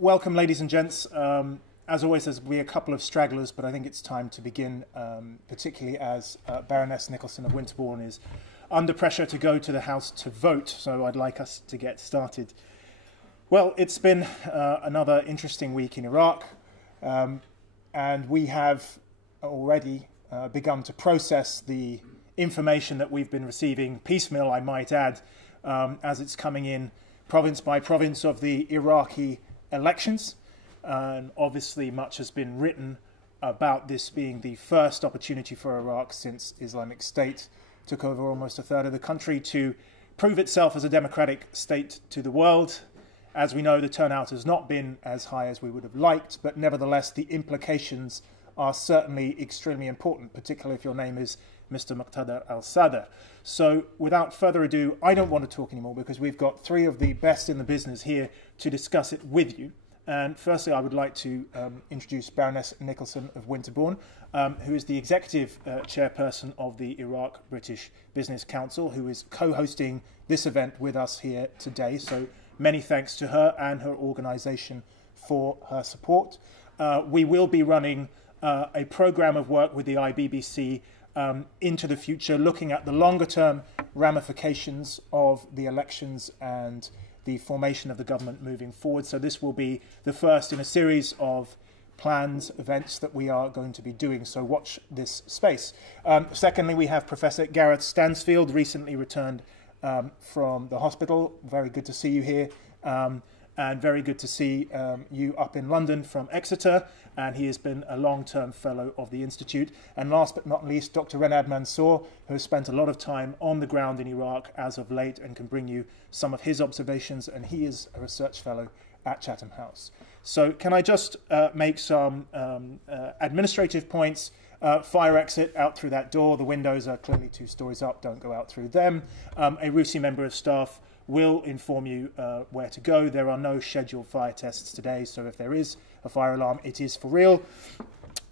Welcome, ladies and gents. As always, there's be a couple of stragglers, but I think it's time to begin, particularly as Baroness Nicholson of Winterbourne is under pressure to go to the House to vote, so I'd like us to get started. Well, it's been another interesting week in Iraq, and we have already begun to process the information that we've been receiving, piecemeal, I might add, as it's coming in province by province of the Iraqi elections. And obviously much has been written about this being the first opportunity for Iraq since Islamic State took over almost a third of the country to prove itself as a democratic state to the world. As we know, the turnout has not been as high as we would have liked, but nevertheless the implications are certainly extremely important, particularly if your name is Mr. Muqtada al-Sadr. So without further ado, I don't want to talk anymore because we've got three of the best in the business here to discuss it with you. And firstly, I would like to introduce Baroness Nicholson of Winterbourne, who is the executive chairperson of the Iraq British Business Council, who is co-hosting this event with us here today. So many thanks to her and her organisation for her support. We will be running a programme of work with the IBBC into the future, looking at the longer-term ramifications of the elections and the formation of the government moving forward. So this will be the first in a series of plans, events that we are going to be doing. So watch this space. Secondly, we have Professor Gareth Stansfield, recently returned from the hospital. Very good to see you here. And very good to see you up in London from Exeter, and he has been a long-term fellow of the Institute. And last but not least, Dr. Renad Mansour, who has spent a lot of time on the ground in Iraq as of late and can bring you some of his observations, and he is a research fellow at Chatham House. So can I just make some administrative points? Fire exit out through that door. The windows are clearly 2 stories up. Don't go out through them. A RUSI member of staff will inform you where to go. There are no scheduled fire tests today, so if there is a fire alarm, it is for real.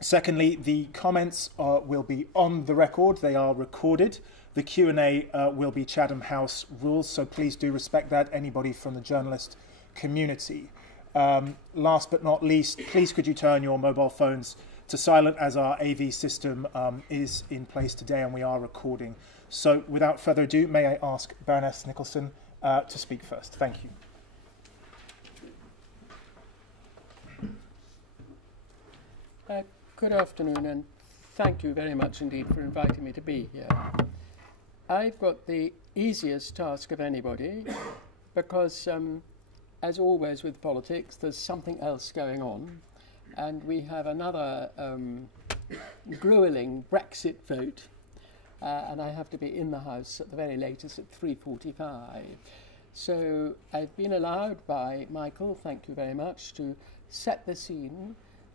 Secondly, the comments will be on the record. They are recorded. The Q&A will be Chatham House rules, so please do respect that, anybody from the journalist community. Last but not least, please could you turn your mobile phones to silent, as our AV system is in place today and we are recording. So without further ado, may I ask Baroness Nicholson to speak first. Thank you. Good afternoon, and thank you very much indeed for inviting me to be here. I've got the easiest task of anybody because, as always with politics, there's something else going on, and we have another grueling Brexit vote. And I have to be in the House at the very latest at 3:45. So I've been allowed by Michael, thank you very much, to set the scene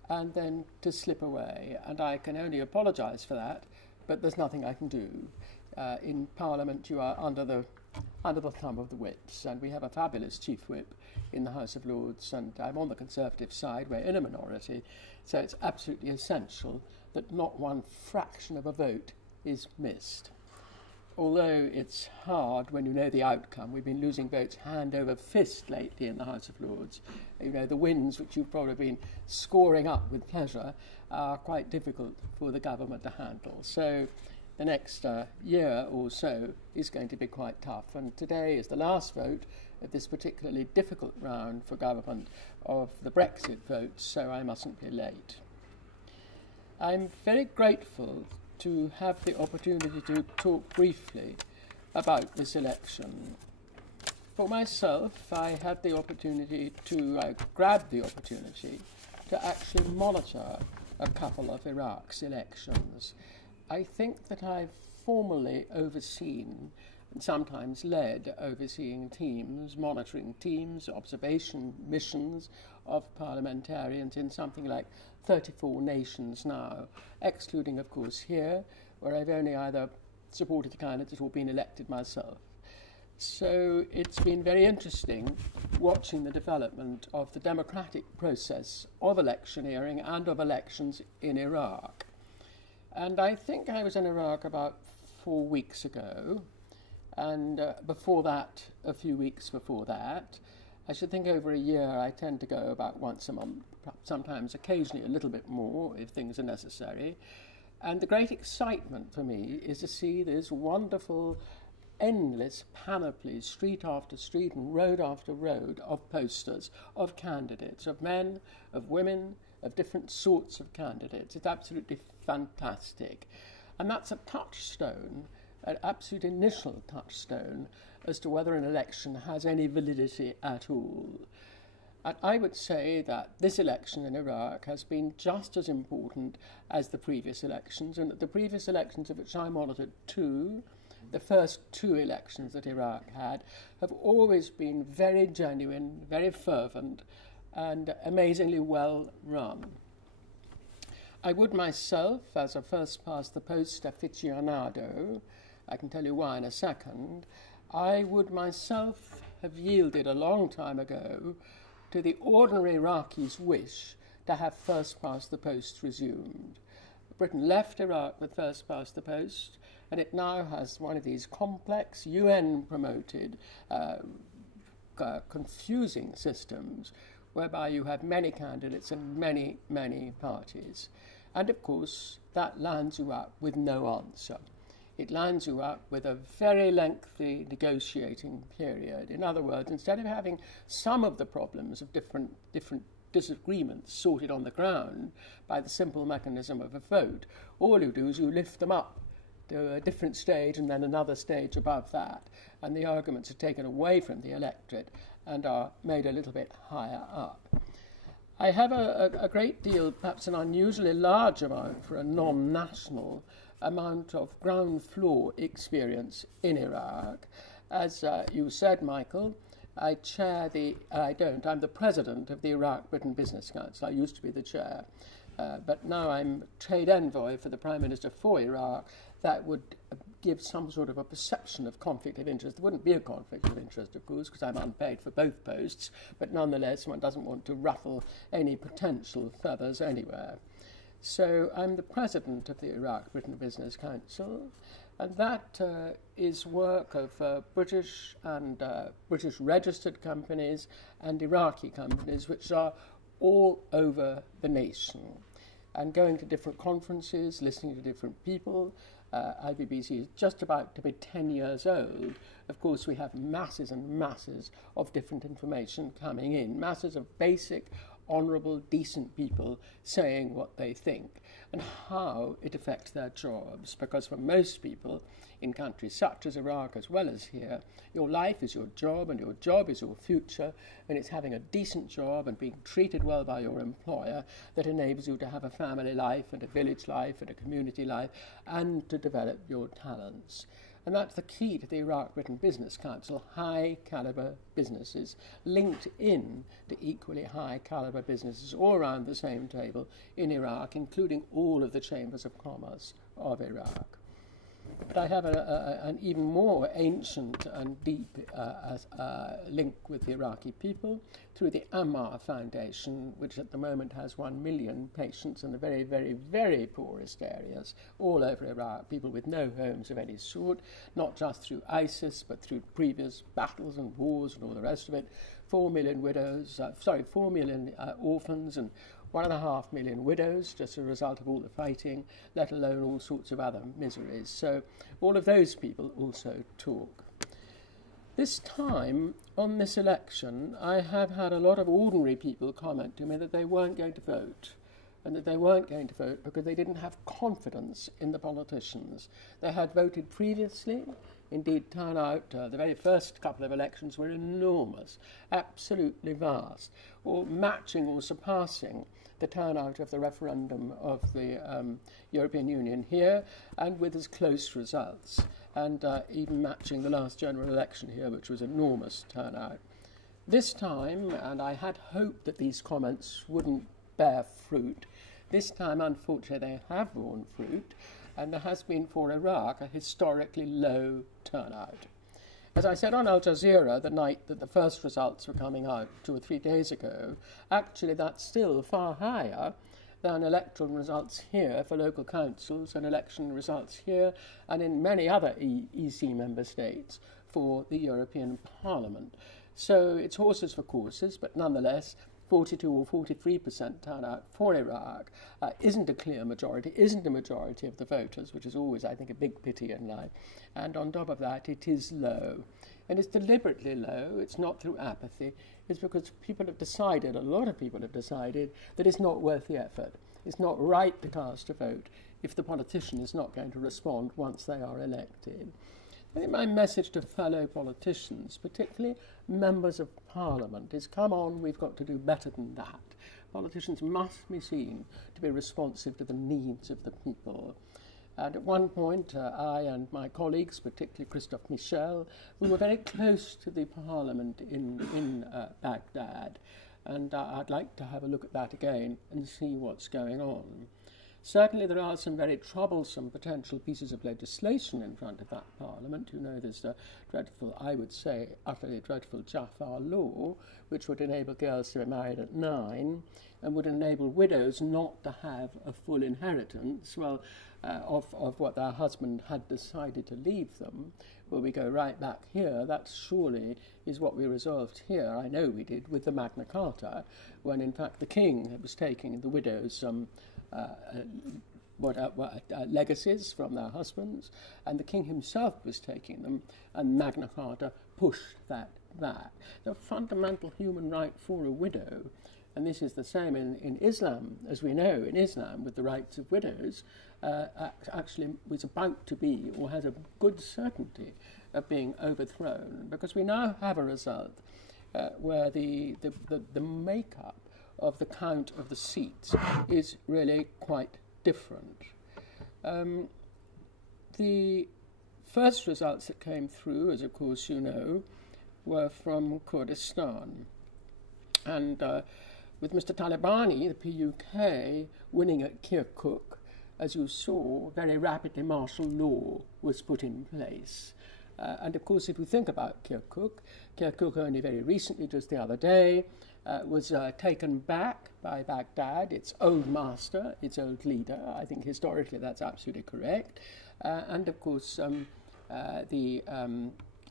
and then to slip away. And I can only apologise for that, but there's nothing I can do. In Parliament you are under the thumb of the whips, and we have a fabulous chief whip in the House of Lords, and I'm on the Conservative side, we're in a minority, so it's absolutely essential that not one fraction of a vote is missed. Although it's hard when you know the outcome. We've been losing votes hand over fist lately in the House of Lords. You know, the wins, which you've probably been scoring up with pleasure, are quite difficult for the government to handle. So the next year or so is going to be quite tough. And today is the last vote of this particularly difficult round for government of the Brexit vote, so I mustn't be late. I'm very grateful to have the opportunity to talk briefly about this election. For myself, I had the opportunity to, I grabbed the opportunity to actually monitor a couple of Iraq's elections. I think that I've formally overseen and sometimes led overseeing teams, monitoring teams, observation missions of parliamentarians in something like 34 nations now, excluding, of course, here, where I've only either supported a candidate or been elected myself. So it's been very interesting watching the development of the democratic process of electioneering and of elections in Iraq. And I think I was in Iraq about 4 weeks ago, and before that, a few weeks before that, I should think over a year. I tend to go about once a month, sometimes occasionally a little bit more if things are necessary. And the great excitement for me is to see this wonderful, endless panoply, street after street and road after road, of posters, of candidates, of men, of women, of different sorts of candidates. It's absolutely fantastic. And that's a touchstone, an absolute initial touchstone, as to whether an election has any validity at all. And I would say that this election in Iraq has been just as important as the previous elections, and that the previous elections, of which I monitored two, the first two elections that Iraq had, have always been very genuine, very fervent, and amazingly well run. I would myself, as a first-past-the-post aficionado, I can tell you why in a second, I would myself have yielded a long time ago to the ordinary Iraqi's wish to have first-past-the-post resumed. Britain left Iraq with first-past-the-post, and it now has one of these complex, UN-promoted, confusing systems whereby you have many candidates and many, many parties. And, of course, that lands you up with no answer. It lands you up with a very lengthy negotiating period. In other words, instead of having some of the problems of different disagreements sorted on the ground by the simple mechanism of a vote, all you do is you lift them up to a different stage and then another stage above that, and the arguments are taken away from the electorate and are made a little bit higher up. I have a great deal, perhaps an unusually large amount for a non-national amount of ground floor experience in Iraq. As you said, Michael, I'm the president of the Iraq-Britain Business Council. I used to be the chair, but now I'm trade envoy for the Prime Minister for Iraq. That would give some sort of a perception of conflict of interest. There wouldn't be a conflict of interest, of course, because I'm unpaid for both posts, but nonetheless one doesn't want to ruffle any potential feathers anywhere. So I'm the president of the Iraq-Britain Business Council, and that is work of British and British registered companies and Iraqi companies, which are all over the nation, and going to different conferences, listening to different people. IBBC is just about to be 10 years old. Of course, we have masses and masses of different information coming in, masses of basic, honourable, decent people saying what they think and how it affects their jobs. Because for most people in countries such as Iraq as well as here, your life is your job and your job is your future, and it's having a decent job and being treated well by your employer that enables you to have a family life and a village life and a community life and to develop your talents. And that's the key to the Iraq-Britain Business Council, high-calibre businesses linked in to equally high-calibre businesses all around the same table in Iraq, including all of the chambers of commerce of Iraq. But I have an even more ancient and deep link with the Iraqi people through the Ammar Foundation, which at the moment has 1 million patients in the very, very, very poorest areas all over Iraq, people with no homes of any sort, not just through ISIS, but through previous battles and wars and all the rest of it. 4 million orphans and 1.5 million widows just as a result of all the fighting, let alone all sorts of other miseries. So all of those people also talk. This time, on this election, I have had a lot of ordinary people comment to me that they weren't going to vote, and that they weren't going to vote because they didn't have confidence in the politicians. They had voted previously. Indeed, turnout, the very first couple of elections were enormous, absolutely vast, or matching or surpassing the turnout of the referendum of the European Union here, and with as close results, and even matching the last general election here, which was enormous turnout. This time, and I had hoped that these comments wouldn't bear fruit, this time, unfortunately, they have borne fruit, and there has been for Iraq a historically low turnout. As I said on Al Jazeera the night that the first results were coming out 2 or 3 days ago, actually that's still far higher than electoral results here for local councils and election results here and in many other EC member states for the European Parliament. So it's horses for courses, but nonetheless, 42 or 43% turnout for Iraq isn't a clear majority, isn't a majority of the voters, which is always, I think, a big pity in life. And on top of that, it is low. And it's deliberately low. It's not through apathy. It's because people have decided, a lot of people have decided, that it's not worth the effort. It's not right to cast a vote if the politician is not going to respond once they are elected. I think my message to fellow politicians, particularly members of Parliament, is come on, we've got to do better than that. Politicians must be seen to be responsive to the needs of the people. And at one point, I and my colleagues, particularly Christophe Michel, we were very close to the Parliament in Baghdad. And I'd like to have a look at that again and see what's going on. Certainly there are some very troublesome potential pieces of legislation in front of that Parliament. You know, there's the dreadful, I would say, utterly dreadful Jafar law, which would enable girls to be married at 9 and would enable widows not to have a full inheritance, of what their husband had decided to leave them. Well, we go right back here. That surely is what we resolved here. I know we did with the Magna Carta, when in fact the king was taking the widows legacies from their husbands, and the king himself was taking them, and Magna Carta pushed that back. The fundamental human right for a widow, and this is the same in Islam, as we know in Islam, with the rights of widows, actually was about to be, or has a good certainty of being overthrown, because we now have a result where the makeup of the count of the seats is really quite different. The first results that came through, as of course you know, were from Kurdistan. And with Mr. Talabani, the PUK, winning at Kirkuk, as you saw, very rapidly martial law was put in place. And of course, if you think about Kirkuk only very recently, just the other day, was taken back by Baghdad, its old master, its old leader. I think historically that's absolutely correct. And of course, the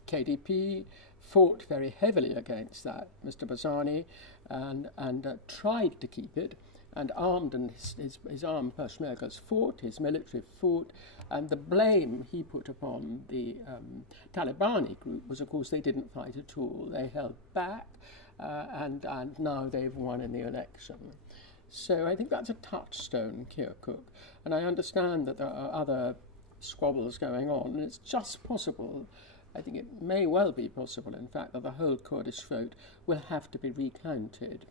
KDP fought very heavily against that, Mr. Barzani, and tried to keep it, and armed, and his armed Peshmergas fought, his military fought, and the blame he put upon the Talabani group was, of course, they didn't fight at all. They held back, and now they've won in the election. So I think that's a touchstone, Kirkuk. And I understand that there are other squabbles going on, and it's just possible, I think it may well be possible, in fact, that the whole Kurdish vote will have to be recounted.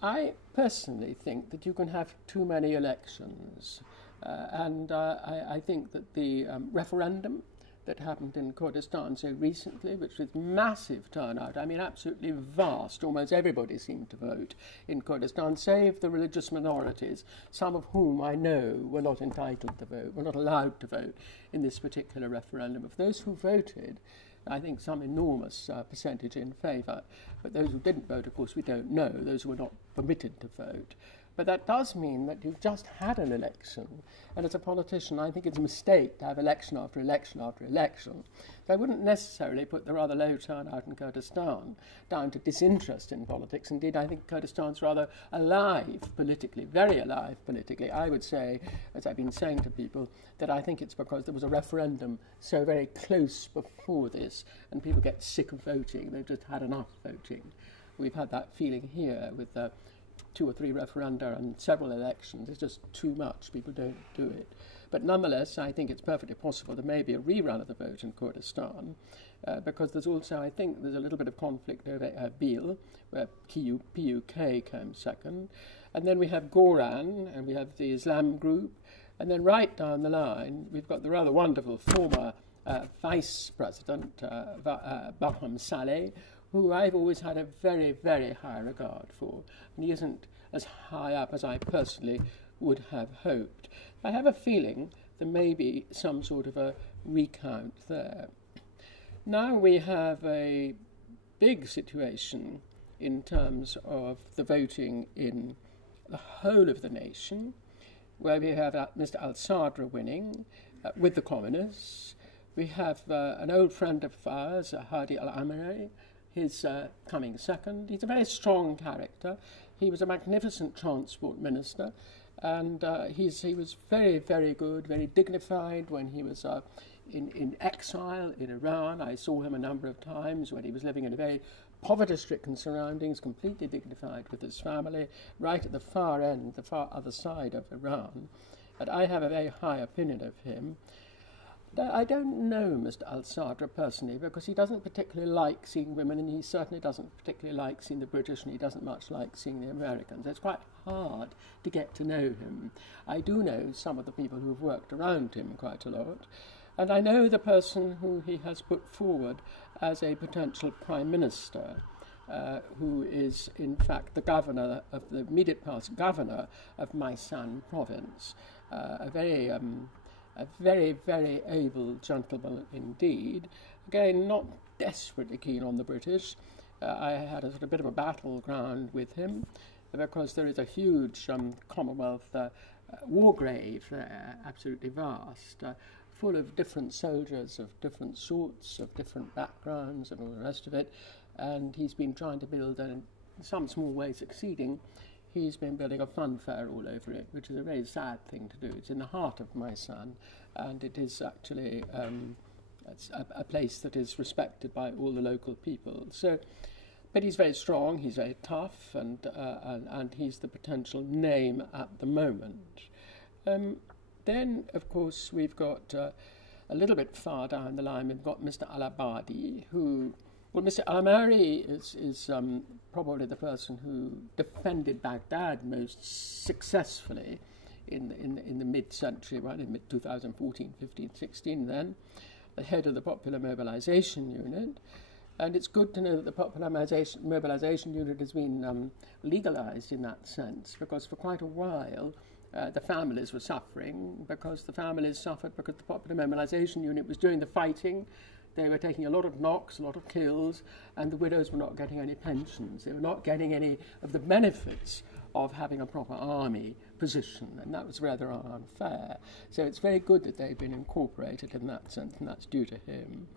I personally think that you can have too many elections, and I think that the referendum that happened in Kurdistan so recently, which was massive turnout, I mean absolutely vast, almost everybody seemed to vote in Kurdistan, save the religious minorities, some of whom I know were not entitled to vote, were not allowed to vote in this particular referendum. Of those who voted, I think some enormous percentage in favour, but those who didn't vote, of course, we don't know, those who were not permitted to vote. But that does mean that you've just had an election, and as a politician, I think it's a mistake to have election after election after election. So I wouldn't necessarily put the rather low turnout in Kurdistan down to disinterest in politics. Indeed, I think Kurdistan's rather alive politically, very alive politically. I would say, as I've been saying to people, that I think it's because there was a referendum so very close before this, and people get sick of voting. They've just had enough voting. We've had that feeling here with 2 or 3 referenda and several elections. It's just too much. People don't do it. But nonetheless, I think it's perfectly possible there may be a rerun of the vote in Kurdistan, because there's also, I think, there's a little bit of conflict over Erbil, where PUK came second. And then we have Goran, and we have the Islam group. And then right down the line, we've got the rather wonderful former Vice President, Barham Saleh, who I've always had a very, very high regard for. And he isn't as high up as I personally would have hoped. I have a feeling there may be some sort of a recount there. Now we have a big situation in terms of the voting in the whole of the nation, where we have Mr. al-Sadr winning with the communists. We have an old friend of ours, Hadi al-Amiri, his coming second. He's a very strong character. He was a magnificent transport minister, and he was very, very good, very dignified when he was in exile in Iran. I saw him a number of times when he was living in a very poverty-stricken surroundings, completely dignified with his family, right at the far end, the far other side of Iran. And I have a very high opinion of him. I don't know Mr. al-Sadr personally, because he doesn't particularly like seeing women, and he certainly doesn't particularly like seeing the British, and he doesn't much like seeing the Americans. It's quite hard to get to know him. I do know some of the people who've worked around him quite a lot, and I know the person who he has put forward as a potential Prime Minister, who is in fact the governor of the immediate past governor of Maysan province, a very, very able gentleman indeed. Again, not desperately keen on the British. I had a sort of bit of a battleground with him because there is a huge Commonwealth war grave there, absolutely vast, full of different soldiers of different sorts, of different backgrounds and all the rest of it. And he's been trying to build, and in some small way succeeding, he's been building a funfair all over it, which is a very sad thing to do. It's in the heart of Maysan, and it is actually it's a place that is respected by all the local people. So, but he's very strong, he's very tough, and he's the potential name at the moment. Then, of course, we've got a little bit far down the line, we've got Mr. Al-Abadi, who... Well, Mr. Al-Amari is probably the person who defended Baghdad most successfully in the mid-century, right, in mid-2014, 15, 16 then, the head of the Popular Mobilization Unit. And it's good to know that the Popular Mobilization Unit has been legalized in that sense, because for quite a while the families were suffering, because the families suffered because the Popular Mobilization Unit was doing the fighting. They were taking a lot of knocks, a lot of kills, and the widows were not getting any pensions. They were not getting any of the benefits of having a proper army position, and that was rather unfair. So it's very good that they've been incorporated in that sense, and that's due to him.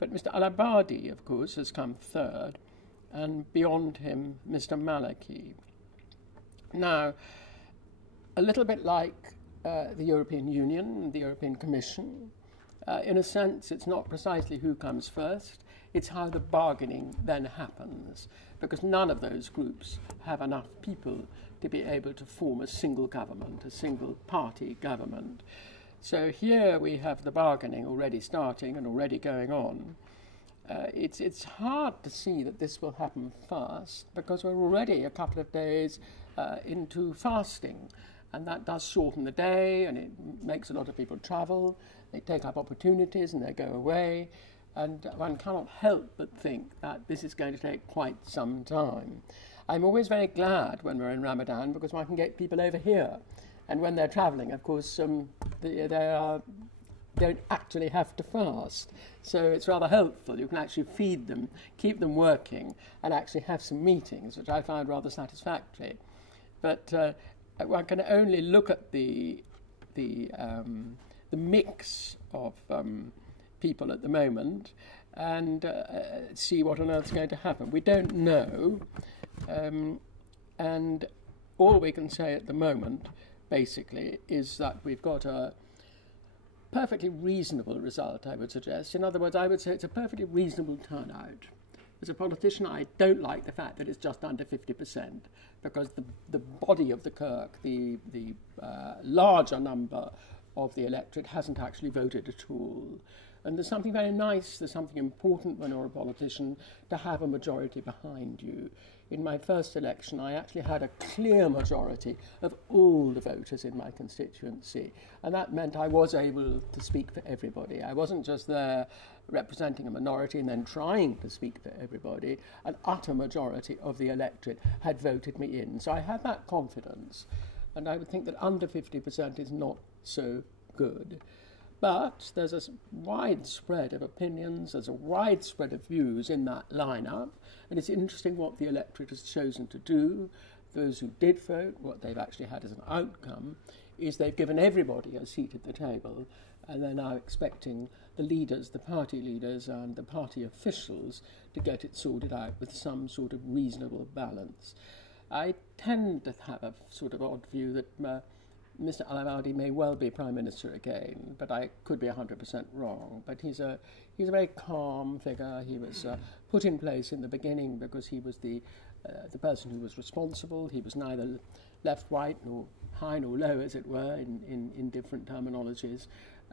But Mr. Al-Abadi, of course, has come third, and beyond him, Mr. Maliki. Now, a little bit like the European Union, the European Commission, in a sense, it's not precisely who comes first, it's how the bargaining then happens, because none of those groups have enough people to be able to form a single government, a single party government. So here we have the bargaining already starting and already going on. It's hard to see that this will happen fast, because we're already a couple of days into fasting, and that does shorten the day, and it makes a lot of people travel. They take up opportunities and they go away, and one cannot help but think that this is going to take quite some time. I'm always very glad when we're in Ramadan, because one can get people over here, and when they're travelling, of course, they don't actually have to fast, so it's rather helpful. You can actually feed them, keep them working, and actually have some meetings, which I find rather satisfactory. But one can only look at the mix of people at the moment and see what on earth is going to happen. We don't know, and all we can say at the moment, basically, is that we've got a perfectly reasonable result, I would suggest. In other words, I would say it's a perfectly reasonable turnout. As a politician, I don't like the fact that it's just under 50%, because the body of the Kirk, the larger number of the electorate, hasn't actually voted at all. And there's something very nice, there's something important when you're a politician to have a majority behind you. In my first election, I actually had a clear majority of all the voters in my constituency, and that meant I was able to speak for everybody. I wasn't just there representing a minority and then trying to speak for everybody. An utter majority of the electorate had voted me in. So I had that confidence, and I would think that under 50% is not so good. But there's a wide spread of opinions, there's a wide spread of views in that lineup, and it's interesting what the electorate has chosen to do. Those who did vote, what they've actually had as an outcome is they've given everybody a seat at the table, and they're now expecting the leaders, the party leaders and the party officials to get it sorted out with some sort of reasonable balance. I tend to have a sort of odd view that Mr. Al-Abadi may well be Prime Minister again, but I could be 100% wrong. But he's a very calm figure. He was put in place in the beginning because he was the person who was responsible. He was neither left, right, nor high nor low, as it were, in different terminologies.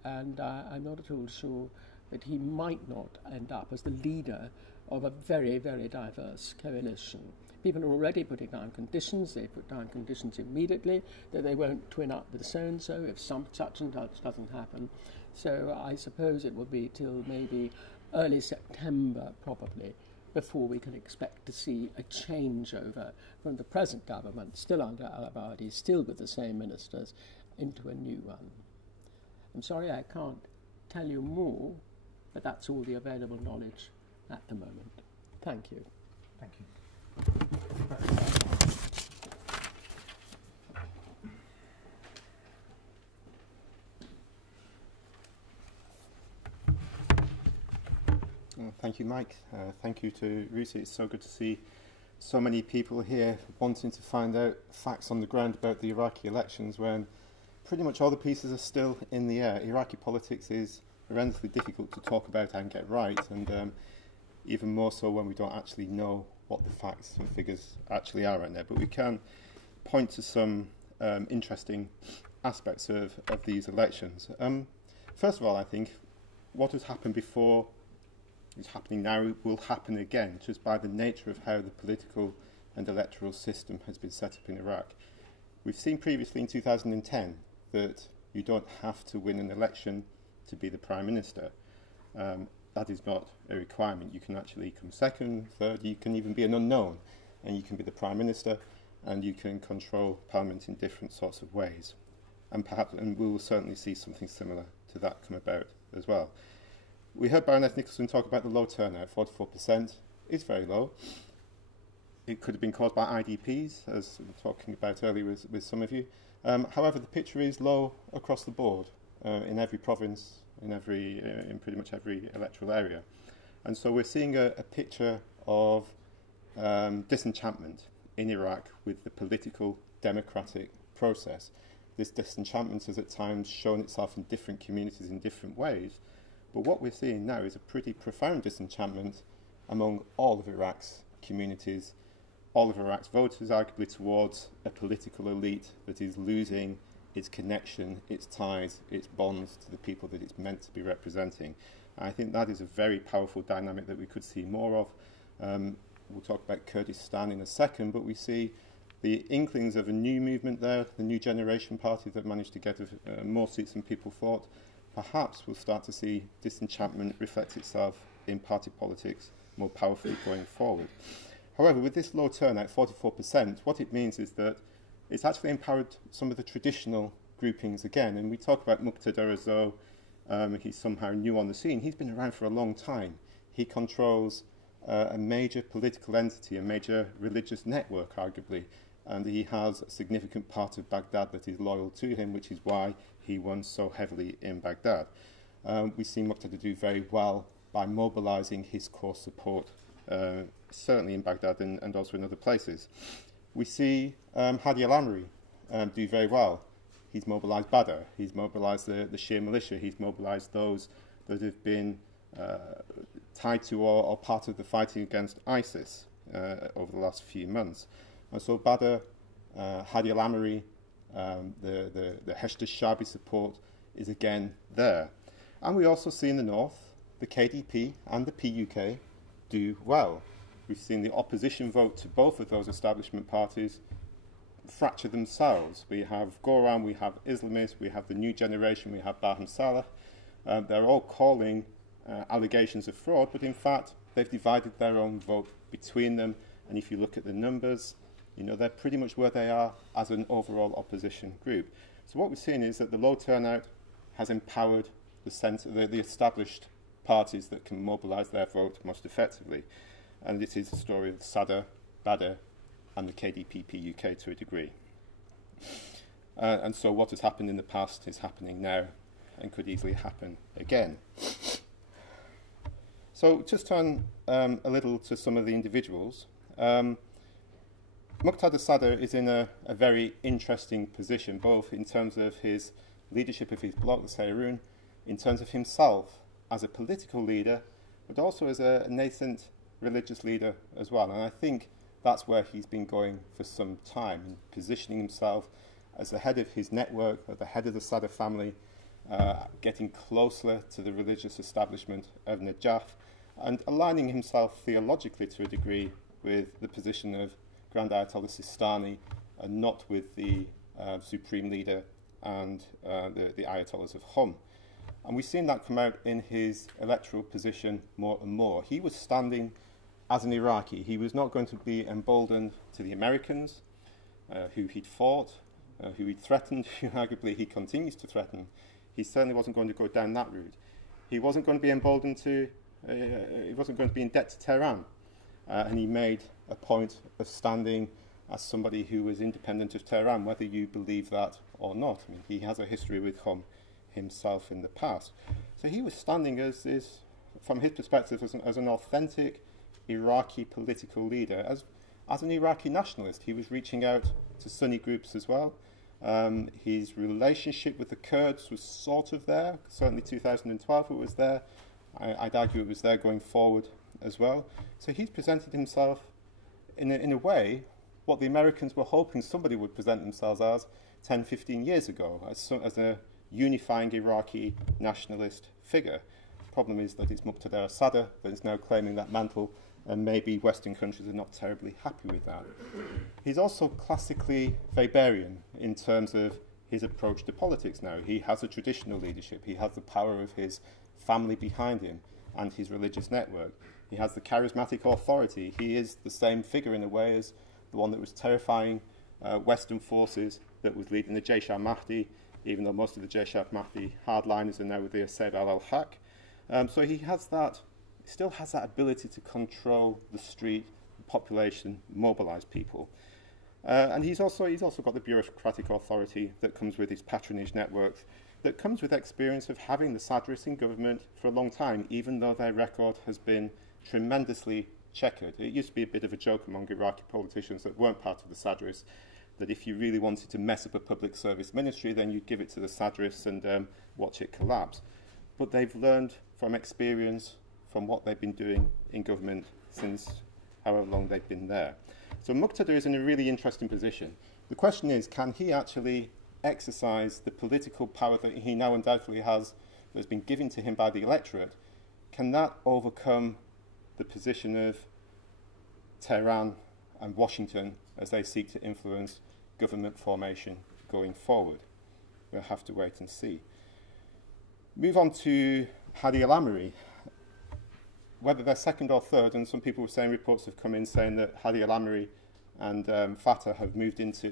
And I'm not at all sure that he might not end up as the leader of a very, very diverse coalition. People are already putting down conditions. They put down conditions immediately that they won't twin up with so-and-so if such and such doesn't happen. So I suppose it will be till maybe early September, probably, before we can expect to see a changeover from the present government, still under Al-Abadi, still with the same ministers, into a new one. I'm sorry I can't tell you more, but that's all the available knowledge at the moment. Thank you. Thank you. Thank you, Mike. Thank you to Rusi. It's so good to see so many people here wanting to find out facts on the ground about the Iraqi elections when pretty much all the pieces are still in the air. Iraqi politics is horrendously difficult to talk about and get right, and even more so when we don't actually know what the facts and figures actually are right now. But we can point to some interesting aspects of these elections. First of all, I think what has happened before is happening now will happen again, just by the nature of how the political and electoral system has been set up in Iraq. We've seen previously in 2010 that you don't have to win an election to be the Prime Minister. That is not a requirement. You can actually come second, third, you can even be an unknown, and you can be the Prime Minister, and you can control Parliament in different sorts of ways. And we will certainly see something similar to that come about as well. We heard Baroness Nicholson talk about the low turnout. 44% is very low. It could have been caused by IDPs, as we were talking about earlier with some of you. However, the picture is low across the board in every province, in pretty much every electoral area. And so we're seeing a picture of disenchantment in Iraq with the political democratic process. This disenchantment has at times shown itself in different communities in different ways. But what we're seeing now is a pretty profound disenchantment among all of Iraq's communities, all of Iraq's voters, arguably towards a political elite that is losing its connection, its ties, its bonds to the people that it's meant to be representing. And I think that is a very powerful dynamic that we could see more of. We'll talk about Kurdistan in a second, but we see the inklings of a new movement there, the New Generation Party that managed to get more seats than people thought. Perhaps we'll start to see disenchantment reflect itself in party politics more powerfully going forward. However, with this low turnout, 44%, what it means is that it's actually empowered some of the traditional groupings again. And we talk about Muqtada as though he's somehow new on the scene. He's been around for a long time. He controls a major political entity, a major religious network, arguably. And he has a significant part of Baghdad that is loyal to him, which is why he won so heavily in Baghdad. We see Muqtada do very well by mobilizing his core support, certainly in Baghdad and also in other places. We see Hadi al-Amri do very well. He's mobilized Badr, he's mobilized the Shia militia, he's mobilized those that have been tied to or part of the fighting against ISIS over the last few months. And so Badr, Hadi al-Amri, the Heshd al-Shabi support is again there. And we also see in the north the KDP and the PUK do well. We've seen the opposition vote to both of those establishment parties fracture themselves. We have Goran, we have Islamists, we have the New Generation, we have Barham Saleh. They're all calling allegations of fraud, but in fact they've divided their own vote between them. And if you look at the numbers, you know, they're pretty much where they are as an overall opposition group. So what we're seeing is that the low turnout has empowered the established parties that can mobilise their vote most effectively. And this is the story of Sadr, Badr and the KDP PUK to a degree. And so what has happened in the past is happening now and could easily happen again. So just turn a little to some of the individuals. Muqtada Sadr is in a very interesting position, both in terms of his leadership of his bloc, the Sayrun, in terms of himself as a political leader, but also as a nascent religious leader as well. And I think that's where he's been going for some time, in positioning himself as the head of his network, or the head of the Sadr family, getting closer to the religious establishment of Najaf, and aligning himself theologically to a degree with the position of Grand Ayatollah Sistani, and not with the supreme leader and the Ayatollahs of Qom. And we've seen that come out in his electoral position more and more. He was standing as an Iraqi. He was not going to be emboldened to the Americans, who he'd fought, who he'd threatened, who arguably he continues to threaten. He certainly wasn't going to go down that route. He wasn't going to be emboldened to, he wasn't going to be in debt to Tehran. And he made a point of standing as somebody who was independent of Tehran, whether you believe that or not. I mean, he has a history with Qom himself in the past. So he was standing as from his perspective, as an authentic Iraqi political leader, as an Iraqi nationalist. He was reaching out to Sunni groups as well. His relationship with the Kurds was sort of there. Certainly 2012 it was there. I'd argue it was there going forward as well. So he's presented himself in a way what the Americans were hoping somebody would present themselves as 10, 15 years ago, as a unifying Iraqi nationalist figure. The problem is that it's Muqtada Sadr that is now claiming that mantle, and maybe Western countries are not terribly happy with that. He's also classically Weberian in terms of his approach to politics now. He has a traditional leadership. He has the power of his family behind him and his religious network. He has the charismatic authority. He is the same figure in a way as the one that was terrifying Western forces, that was leading the Jaish al-Mahdi, even though most of the Jaish al-Mahdi hardliners are now with the Sayyid al-Haq. So he has that, still has that ability to control the street, the population, mobilize people. And he's also got the bureaucratic authority that comes with his patronage networks, that comes with experience of having the Sadrists in government for a long time, even though their record has been tremendously checkered. It used to be a bit of a joke among Iraqi politicians that weren't part of the Sadrists, that if you really wanted to mess up a public service ministry, then you'd give it to the Sadrists and watch it collapse. But they've learned from experience, from what they've been doing in government since however long they've been there. So Muqtada is in a really interesting position. The question is, can he actually exercise the political power that he now undoubtedly has, that has been given to him by the electorate? Can that overcome the position of Tehran and Washington as they seek to influence government formation going forward? We'll have to wait and see. Move on to Hadi al-Amiri. Whether they're second or third, and some people were saying, reports have come in saying that Hadi al-Amiri and Fatah have moved into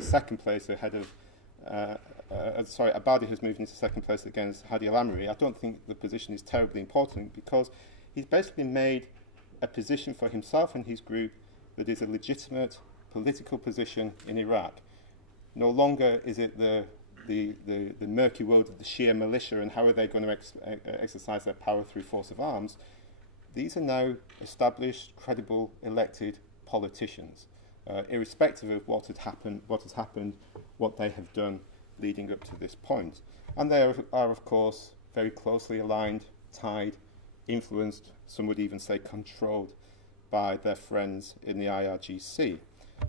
second place ahead of Abadi has moved into second place against Hadi al-Amiri. I don't think the position is terribly important, because he's basically made a position for himself and his group that is a legitimate political position in Iraq. No longer is it the murky world of the Shia militia and how are they going to exercise their power through force of arms. These are now established, credible, elected politicians, irrespective of what has happened, what they have done leading up to this point. And they are, of course, very closely aligned, tied, influenced, some would even say controlled by their friends in the IRGC.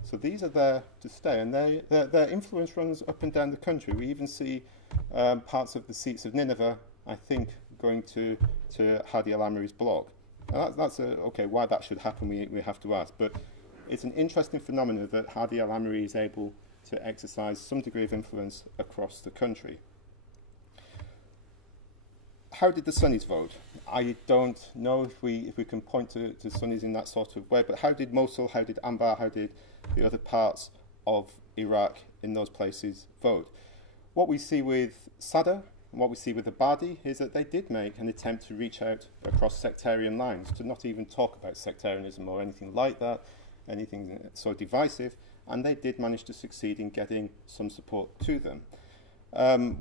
So these are there to stay, and their influence runs up and down the country. We even see parts of the seats of Nineveh, I think, going to Hadi al-Amiri's bloc. And okay, why that should happen, we have to ask. But it's an interesting phenomenon that Hadi al-Amiri is able to exercise some degree of influence across the country. How did the Sunnis vote? I don't know if we can point to Sunnis in that sort of way, but how did Mosul, how did Anbar, how did the other parts of Iraq in those places vote? What we see with Sadr and what we see with Abadi is that they did make an attempt to reach out across sectarian lines, to not even talk about sectarianism or anything like that, anything so divisive, and they did manage to succeed in getting some support to them.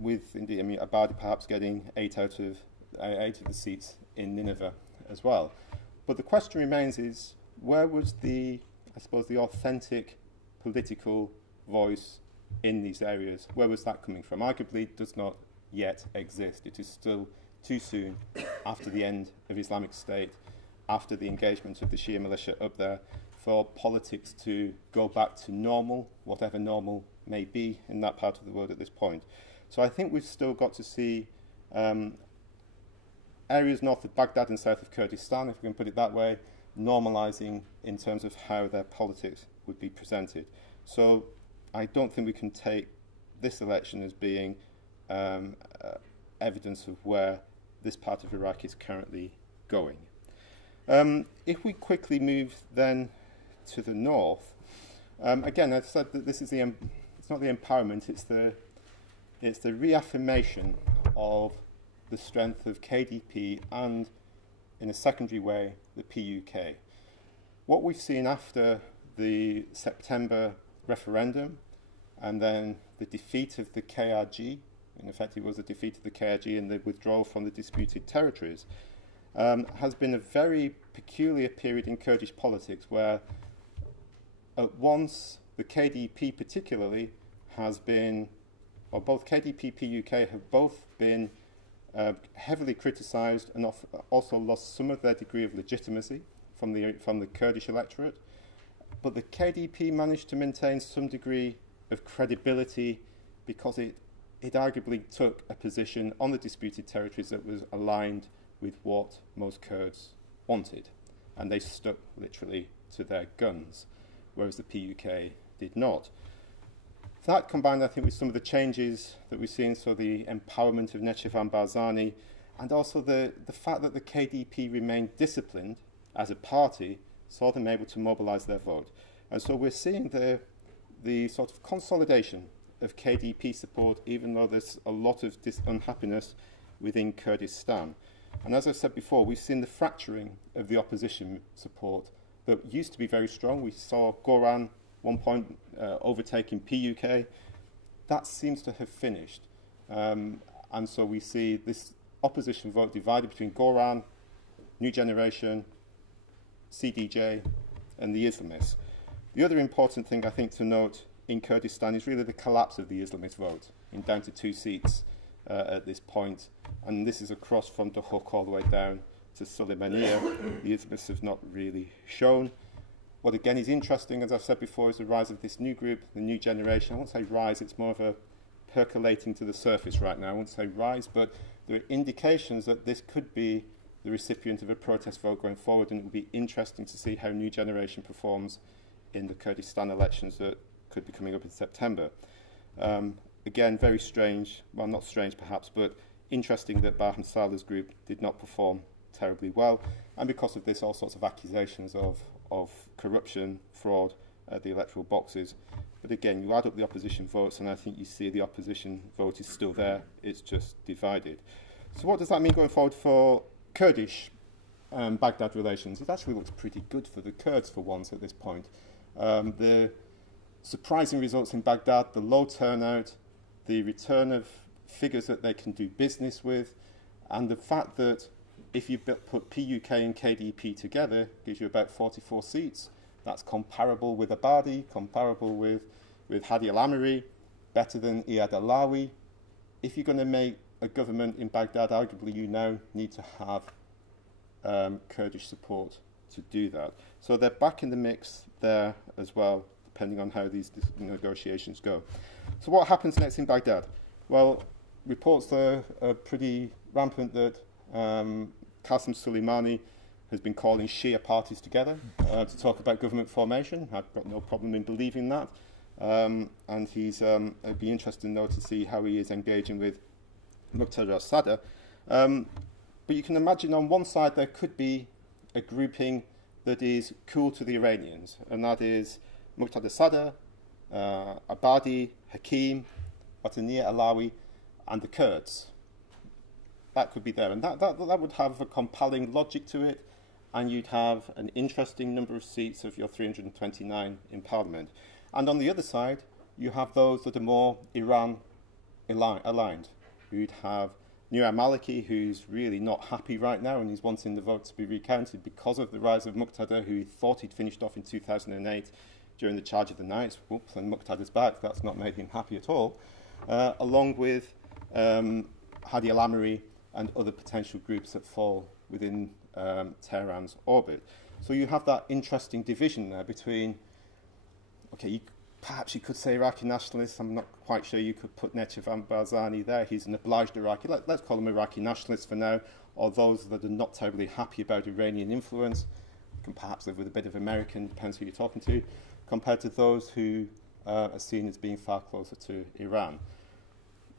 With indeed, Abadi perhaps getting 8 out of the seats in Nineveh as well. But the question remains is, where was the, I suppose, the authentic political voice in these areas? Where was that coming from? Arguably it does not yet exist. It is still too soon after the end of Islamic State, after the engagement of the Shia militia up there, for politics to go back to normal, whatever normal may be in that part of the world at this point. So I think we've still got to see areas north of Baghdad and south of Kurdistan, if we can put it that way, normalising in terms of how their politics would be presented. So I don't think we can take this election as being evidence of where this part of Iraq is currently going. If we quickly move then to the north, again, I've said that this is it's not the empowerment, it's the reaffirmation of the strength of KDP and, in a secondary way, the PUK. What we've seen after the September referendum and then the defeat of the KRG, in effect it was the defeat of the KRG and the withdrawal from the disputed territories, has been a very peculiar period in Kurdish politics where at once the KDP particularly has been, or both KDP PUK have both been heavily criticised and also lost some of their degree of legitimacy from the Kurdish electorate. But the KDP managed to maintain some degree of credibility because it arguably took a position on the disputed territories that was aligned with what most Kurds wanted. And they stuck literally to their guns, whereas the PUK did not. That combined, I think, with some of the changes that we've seen, so the empowerment of Nechevan Barzani, and also the fact that the KDP remained disciplined as a party, saw them able to mobilise their vote. And so we're seeing the sort of consolidation of KDP support, even though there's a lot of unhappiness within Kurdistan. And as I said before, we've seen the fracturing of the opposition support that used to be very strong. We saw Goran one point overtaking PUK. That seems to have finished. And so we see this opposition vote divided between Goran, New Generation, CDJ, and the Islamists. The other important thing I think to note in Kurdistan is really the collapse of the Islamist vote, in down to 2 seats at this point. And this is across from Duhok all the way down to Suleymaniye. The Islamists have not really shown. What again is interesting, as I've said before, is the rise of this new group, the New Generation. I won't say rise, it's more of a percolating to the surface right now. I won't say rise, but there are indications that this could be the recipient of a protest vote going forward, and it will be interesting to see how New Generation performs in the Kurdistan elections that could be coming up in September. Again, very strange, well, not strange perhaps, but interesting that Barham Saleh's group did not perform terribly well, and because of this, all sorts of accusations of corruption, fraud at the electoral boxes. But again, you add up the opposition votes, and I think you see the opposition vote is still there, it's just divided. So what does that mean going forward for Kurdish Baghdad relations? It actually looks pretty good for the Kurds for once at this point. The surprising results in Baghdad, the low turnout, the return of figures that they can do business with, and the fact that if you put PUK and KDP together, gives you about 44 seats. That's comparable with Abadi, comparable with Hadi al-Amiri, better than Iyad Alawi. If you're going to make a government in Baghdad, arguably you now need to have Kurdish support to do that. So they're back in the mix there as well, depending on how these negotiations go. So what happens next in Baghdad? Well, reports are pretty rampant that Qasem Soleimani has been calling Shia parties together to talk about government formation. I've got no problem in believing that. And he's, it'd be interesting though to see how he is engaging with Muqtada al-Sadr. But you can imagine on one side there could be a grouping that is cool to the Iranians, and that is Muqtada al-Sadr, Abadi, Hakim, Wataniya Alawi, and the Kurds. That could be there, and that would have a compelling logic to it, and you'd have an interesting number of seats of your 329 in Parliament. And on the other side, you have those that are more Iran aligned. You'd have Nur Maliki, who's really not happy right now and he's wanting the vote to be recounted because of the rise of Muqtada, who he thought he'd finished off in 2008 during the Charge of the Night. Whoops, and Muqtada's back. That's not made him happy at all. Along with Hadi al-Amiri and other potential groups that fall within Tehran's orbit. So you have that interesting division there between, okay, perhaps you could say Iraqi nationalists. I'm not quite sure you could put Nechavan Barzani there. He's an obliged Iraqi. Let's call him Iraqi nationalists for now, or those that are not terribly happy about Iranian influence. You can perhaps live with a bit of American, depends who you're talking to, compared to those who are seen as being far closer to Iran.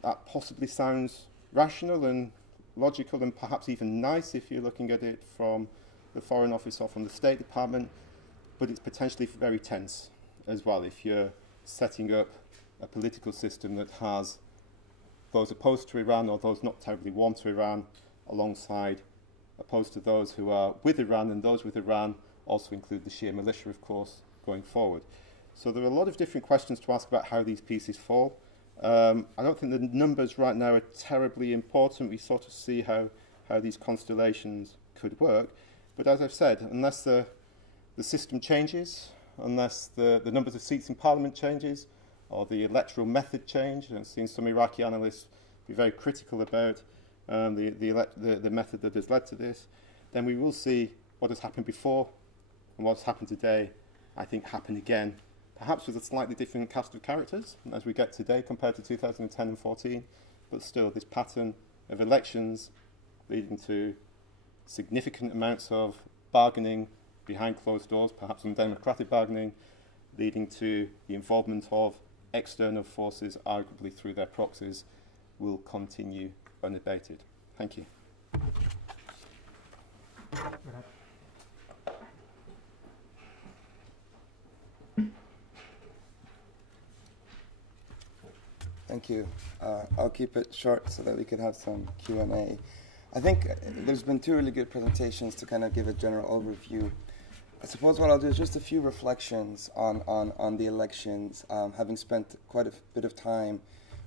That possibly sounds rational and logical and perhaps even nice if you're looking at it from the Foreign Office or from the State Department, but it's potentially very tense as well if you're setting up a political system that has those opposed to Iran or those not terribly warm to Iran alongside opposed to those who are with Iran, and those with Iran also include the Shia militia, of course, going forward. So there are a lot of different questions to ask about how these pieces fall. I don't think the numbers right now are terribly important. We sort of see how these constellations could work. But as I've said, unless the system changes, unless the numbers of seats in parliament changes, or the electoral method change, and I've seen some Iraqi analysts be very critical about the method that has led to this, then we will see what has happened before and what's happened today, I think, happen again, perhaps with a slightly different cast of characters as we get today compared to 2010 and 14, but still this pattern of elections leading to significant amounts of bargaining behind closed doors, perhaps undemocratic bargaining, leading to the involvement of external forces, arguably through their proxies, will continue unabated. Thank you. Thank you. I'll keep it short so that we can have some Q&A. I think there's been two really good presentations to kind of give a general overview. I suppose what I'll do is just a few reflections on the elections, having spent quite a bit of time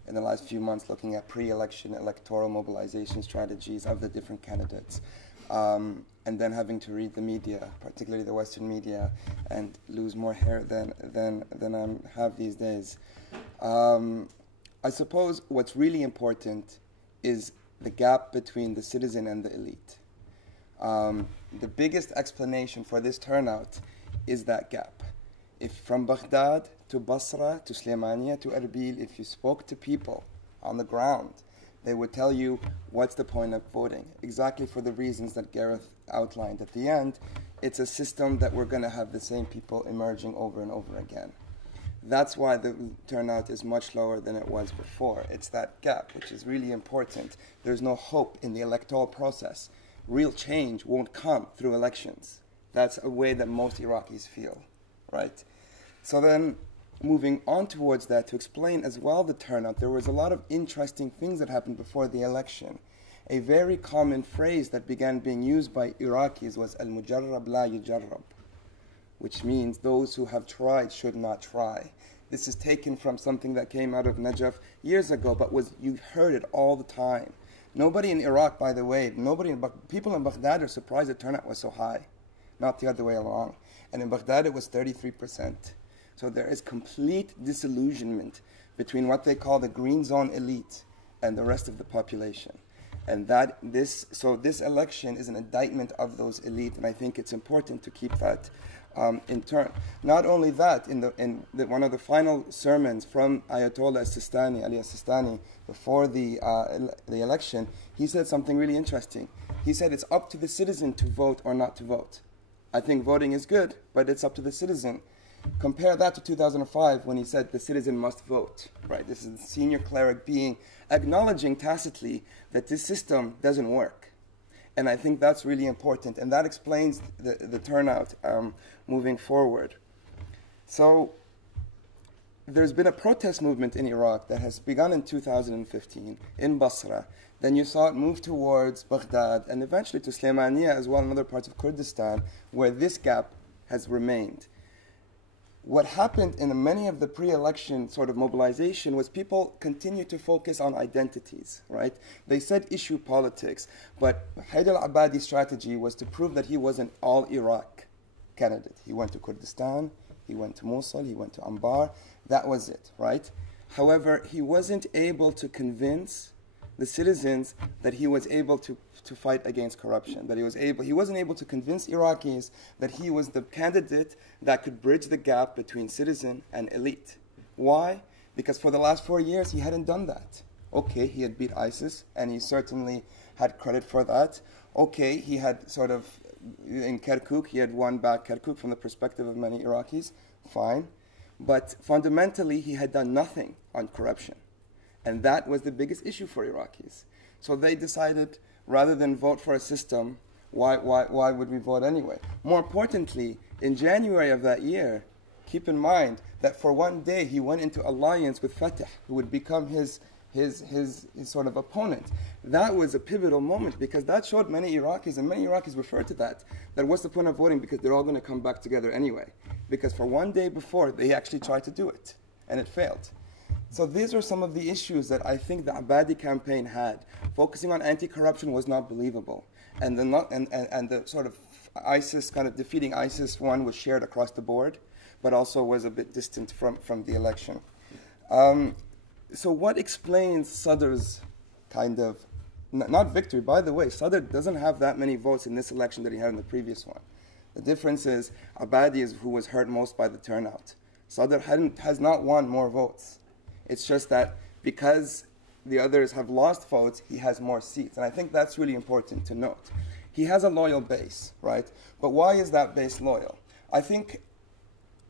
in the last few months looking at pre-election electoral mobilization strategies of the different candidates, and then having to read the media, particularly the Western media, and lose more hair than I have these days. I suppose what's really important is the gap between the citizen and the elite. The biggest explanation for this turnout is that gap. If from Baghdad to Basra to Sulaimania to Erbil, if you spoke to people on the ground, they would tell you what's the point of voting. Exactly for the reasons that Gareth outlined at the end. It's a system that we're going to have the same people emerging over and over again. That's why the turnout is much lower than it was before. It's that gap, which is really important. There's no hope in the electoral process. Real change won't come through elections. That's a way that most Iraqis feel, right? So then, moving on towards that, to explain as well the turnout, there was a lot of interesting things that happened before the election. A very common phrase that began being used by Iraqis was al-mujarrab la yujarrab, which means those who have tried should not try. This is taken from something that came out of Najaf years ago, but you heard it all the time. Nobody in Iraq, by the way, people in Baghdad are surprised the turnout was so high, not the other way along. And in Baghdad it was 33%. So there is complete disillusionment between what they call the green zone elite and the rest of the population. And this election is an indictment of those elite, and I think it's important to keep that in turn. Not only that, in one of the final sermons from Ayatollah Ali Sistani before the election, he said something really interesting. He said it's up to the citizen to vote or not to vote. I think voting is good, but it's up to the citizen. Compare that to 2005 when he said the citizen must vote. Right? This is the senior cleric acknowledging tacitly that this system doesn't work. And I think that's really important, and that explains the turnout moving forward. So there's been a protest movement in Iraq that has begun in 2015 in Basra. Then you saw it move towards Baghdad and eventually to Sulaimania as well, and other parts of Kurdistan, where this gap has remained. what happened in many of the pre-election sort of mobilization was people continued to focus on identities, right? They said issue politics, but Haider al-Abadi's strategy was to prove that he was an all-Iraq candidate. He went to Kurdistan, he went to Mosul, he went to Anbar. That was it, right? However, he wasn't able to convince the citizens that he was able to fight against corruption, that he wasn't able to convince Iraqis that he was the candidate that could bridge the gap between citizen and elite. Why? Because for the last 4 years, he hadn't done that. Okay, he had beat ISIS, and he certainly had credit for that. Okay, he had sort of, in Kirkuk, he had won back Kirkuk from the perspective of many Iraqis. Fine. But fundamentally, he had done nothing on corruption. And that was the biggest issue for Iraqis. So they decided, rather than vote for a system, why would we vote anyway? More importantly, in January of that year, keep in mind that for one day he went into alliance with Fatah, who would become his sort of opponent. That was a pivotal moment because that showed many Iraqis, and many Iraqis refer to that what's the point of voting because they're all going to come back together anyway. Because for one day before, they actually tried to do it, and it failed. So these are some of the issues that I think the Abadi campaign had. Focusing on anti-corruption was not believable. And the sort of ISIS, kind of defeating ISIS one was shared across the board, but also was a bit distant from the election. So what explains Sadr's kind of, not victory, by the way, Sadr doesn't have that many votes in this election that he had in the previous one. The difference is Abadi is who was hurt most by the turnout. Sadr has not won more votes. It's just that because the others have lost votes, he has more seats. And I think that's really important to note. He has a loyal base, right? But why is that base loyal? I think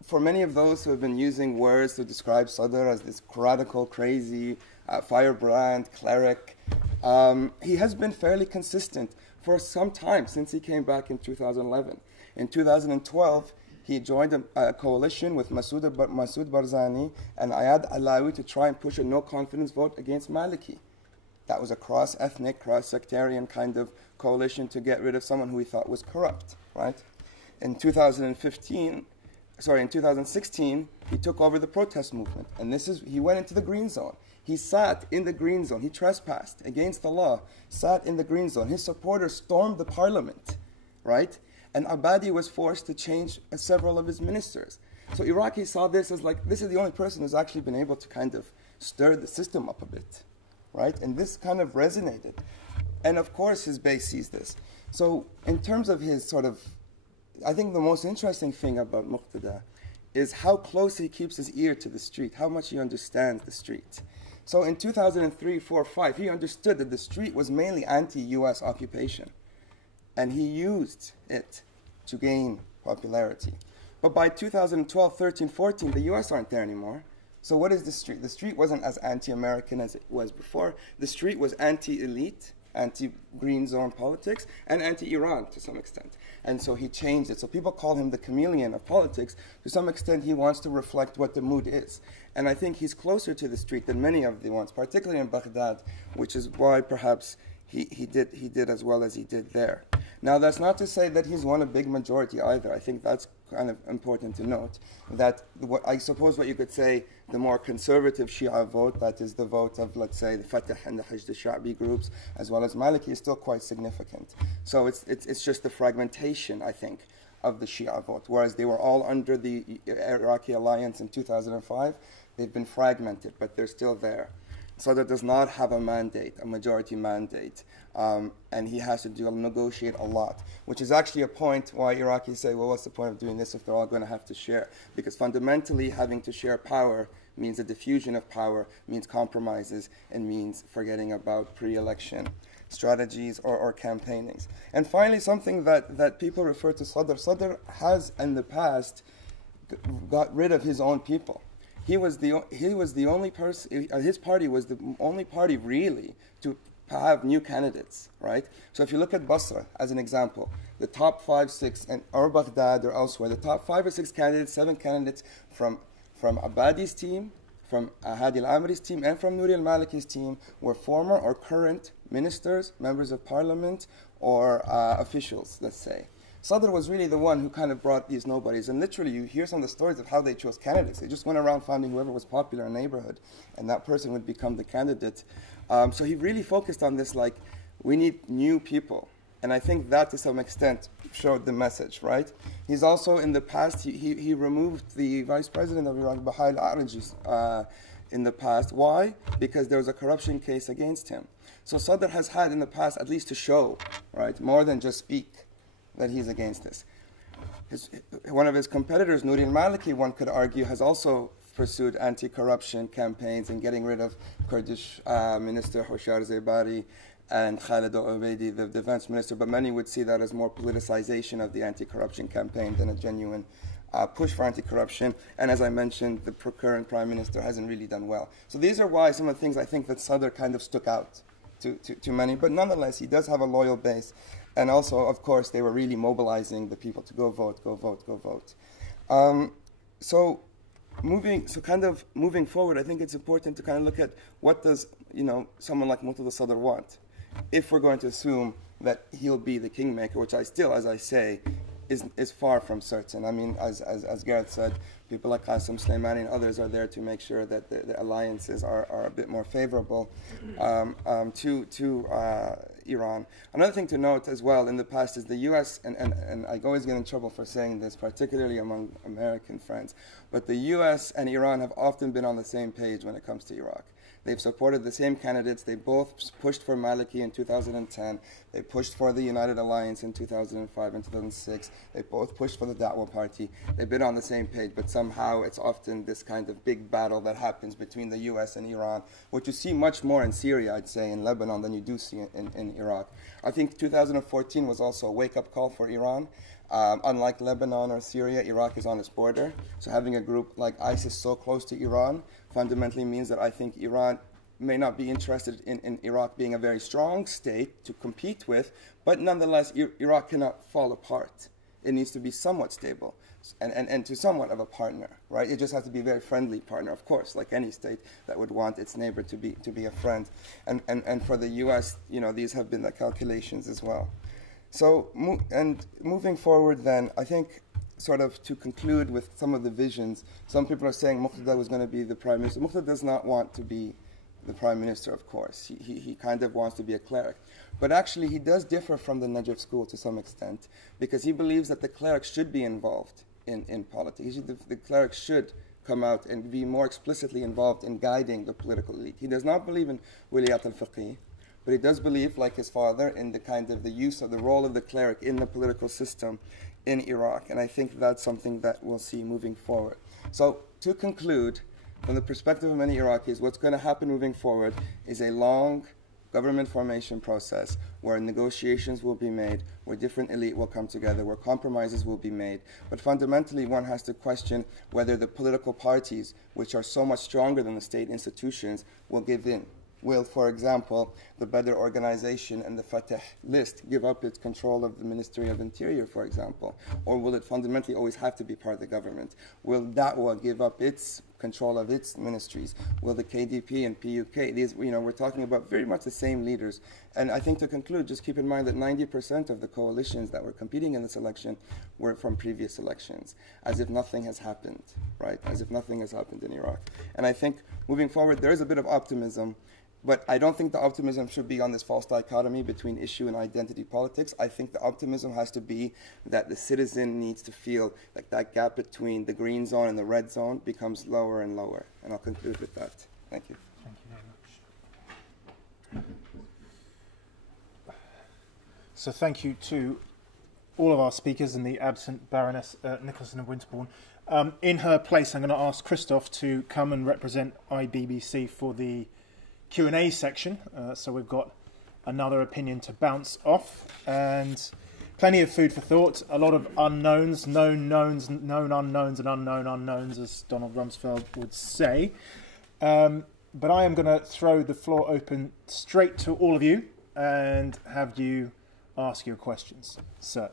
for many of those who have been using words to describe Sadr as this radical, crazy, firebrand, cleric, he has been fairly consistent for some time since he came back in 2011. In 2012, he joined a coalition with Masoud Barzani and Ayad Alawi to try and push a no-confidence vote against Maliki. That was a cross-ethnic, cross-sectarian kind of coalition to get rid of someone who he thought was corrupt, right? In 2016, he took over the protest movement, and he went into the green zone. He sat in the green zone. He trespassed against the law, sat in the green zone. His supporters stormed the parliament, right? And Abadi was forced to change several of his ministers. So Iraqis saw this as like, this is the only person who's actually been able to kind of stir the system up a bit, right? And this kind of resonated. And of course his base sees this. So in terms of his sort of, I think the most interesting thing about Muqtada is how close he keeps his ear to the street, how much he understands the street. So in 2003, 4, 5, he understood that the street was mainly anti-US occupation. And he used it to gain popularity. But by 2012, 13, 14, the US aren't there anymore. So what is the street? The street wasn't as anti-American as it was before. The street was anti-elite, anti-green zone politics, and anti-Iran to some extent. And so he changed it. So people call him the chameleon of politics. To some extent, he wants to reflect what the mood is. And I think he's closer to the street than many of the ones, particularly in Baghdad, which is why perhaps he did as well as he did there. Now, that's not to say that he's won a big majority either. I think that's kind of important to note. That I suppose what you could say, the more conservative Shia vote, that is the vote of, let's say, the Fatah and the Hajj al-Sha'bi groups, as well as Maliki, is still quite significant. So it's just the fragmentation, I think, of the Shia vote. Whereas they were all under the Iraqi alliance in 2005, they've been fragmented, but they're still there. Sadr does not have a mandate, a majority mandate, and he has to negotiate a lot, which is actually a point why Iraqis say, well, what's the point of doing this if they're all going to have to share? Because fundamentally, having to share power means a diffusion of power, means compromises, and means forgetting about pre-election strategies or campaignings. And finally, something that people refer to Sadr. Sadr has, in the past, got rid of his own people. He was the only person, his party was the only party really to have new candidates, right? So if you look at Basra as an example, the top 5, 6, or Baghdad or elsewhere, the top 5 or 6 candidates, 7 candidates from Abadi's team, from Hadi al-Amri's team, and from Nouri al-Maliki's team were former or current ministers, members of parliament, or officials, let's say. Sadr was really the one who kind of brought these nobodies. And literally, you hear some of the stories of how they chose candidates. They just went around finding whoever was popular in the neighborhood, and that person would become the candidate. So he really focused on this, like, we need new people. And I think that, to some extent, showed the message, right? He's also, in the past, he removed the vice president of Iraq, Bahai al-Arji, in the past. Why? Because there was a corruption case against him. So Sadr has had in the past at least to show, right, more than just speak, that he's against this. One of his competitors, Nouri al-Maliki, one could argue, has also pursued anti-corruption campaigns and getting rid of Kurdish Minister Hushar Zeybari and Khalid al-Ubaidi, the defense minister, but many would see that as more politicization of the anti-corruption campaign than a genuine push for anti-corruption. And as I mentioned, the current prime minister hasn't really done well. So these are why some of the things I think that Sadr kind of stuck out to many, but nonetheless, he does have a loyal base. And also, of course, they were really mobilizing the people to go vote, go vote, go vote. So moving forward, I think it's important to kind of look at what does, someone like Muqtada Sadr want, if we're going to assume that he'll be the kingmaker, which I still, as I say, is far from certain. I mean, as Gareth said, people like Qasem Soleimani and others are there to make sure that the alliances are a bit more favorable to Iran. Another thing to note as well in the past is the U.S., and I always get in trouble for saying this, particularly among American friends, but the U.S. and Iran have often been on the same page when it comes to Iraq. They've supported the same candidates. They both pushed for Maliki in 2010. They pushed for the United Alliance in 2005 and 2006. They both pushed for the Da'wah Party. They've been on the same page, but somehow it's often this kind of big battle that happens between the U.S. and Iran, which you see much more in Syria, I'd say, in Lebanon than you do see in Iraq. I think 2014 was also a wake-up call for Iran. Unlike Lebanon or Syria, Iraq is on its border. So having a group like ISIS so close to Iran fundamentally means that I think Iran may not be interested in Iraq being a very strong state to compete with, but nonetheless, Iraq cannot fall apart. It needs to be somewhat stable and to somewhat of a partner, right? It just has to be a very friendly partner, of course, like any state that would want its neighbor to be a friend. And for the U.S., these have been the calculations as well. So, moving forward then, I think sort of to conclude with some of the visions, some people are saying Muqtada was going to be the prime minister. Muqtada does not want to be the prime minister, of course. He kind of wants to be a cleric. But actually, he does differ from the Najaf school to some extent, because he believes that the cleric should be involved in politics. The cleric should come out and be more explicitly involved in guiding the political elite. He does not believe in wiliyat al-fiqh, but he does believe, like his father, in the kind of the use of the role of the cleric in the political system in Iraq. And I think that's something that we'll see moving forward. So to conclude, from the perspective of many Iraqis, what's going to happen moving forward is a long government formation process where negotiations will be made, where different elite will come together, where compromises will be made. But fundamentally, one has to question whether the political parties, which are so much stronger than the state institutions, will give in. Will, for example, the Badr organization and the Fatah list give up its control of the Ministry of Interior, for example? Or will it fundamentally always have to be part of the government? Will Da'wah give up its control of its ministries? Will the KDP and PUK, these, we're talking about very much the same leaders. And I think to conclude, just keep in mind that 90% of the coalitions that were competing in this election were from previous elections, as if nothing has happened, right? As if nothing has happened in Iraq. And I think moving forward, there is a bit of optimism. But I don't think the optimism should be on this false dichotomy between issue and identity politics. I think the optimism has to be that the citizen needs to feel like that gap between the green zone and the red zone becomes lower and lower. And I'll conclude with that. Thank you. Thank you very much. So thank you to all of our speakers and the absent Baroness Nicholson of Winterbourne. In her place, I'm going to ask Christoph to come and represent IBBC for the Q&A section, so we've got another opinion to bounce off, and plenty of food for thought, a lot of unknowns, known knowns, known unknowns, and unknown unknowns, as Donald Rumsfeld would say. But I am going to throw the floor open straight to all of you and have you ask your questions. So.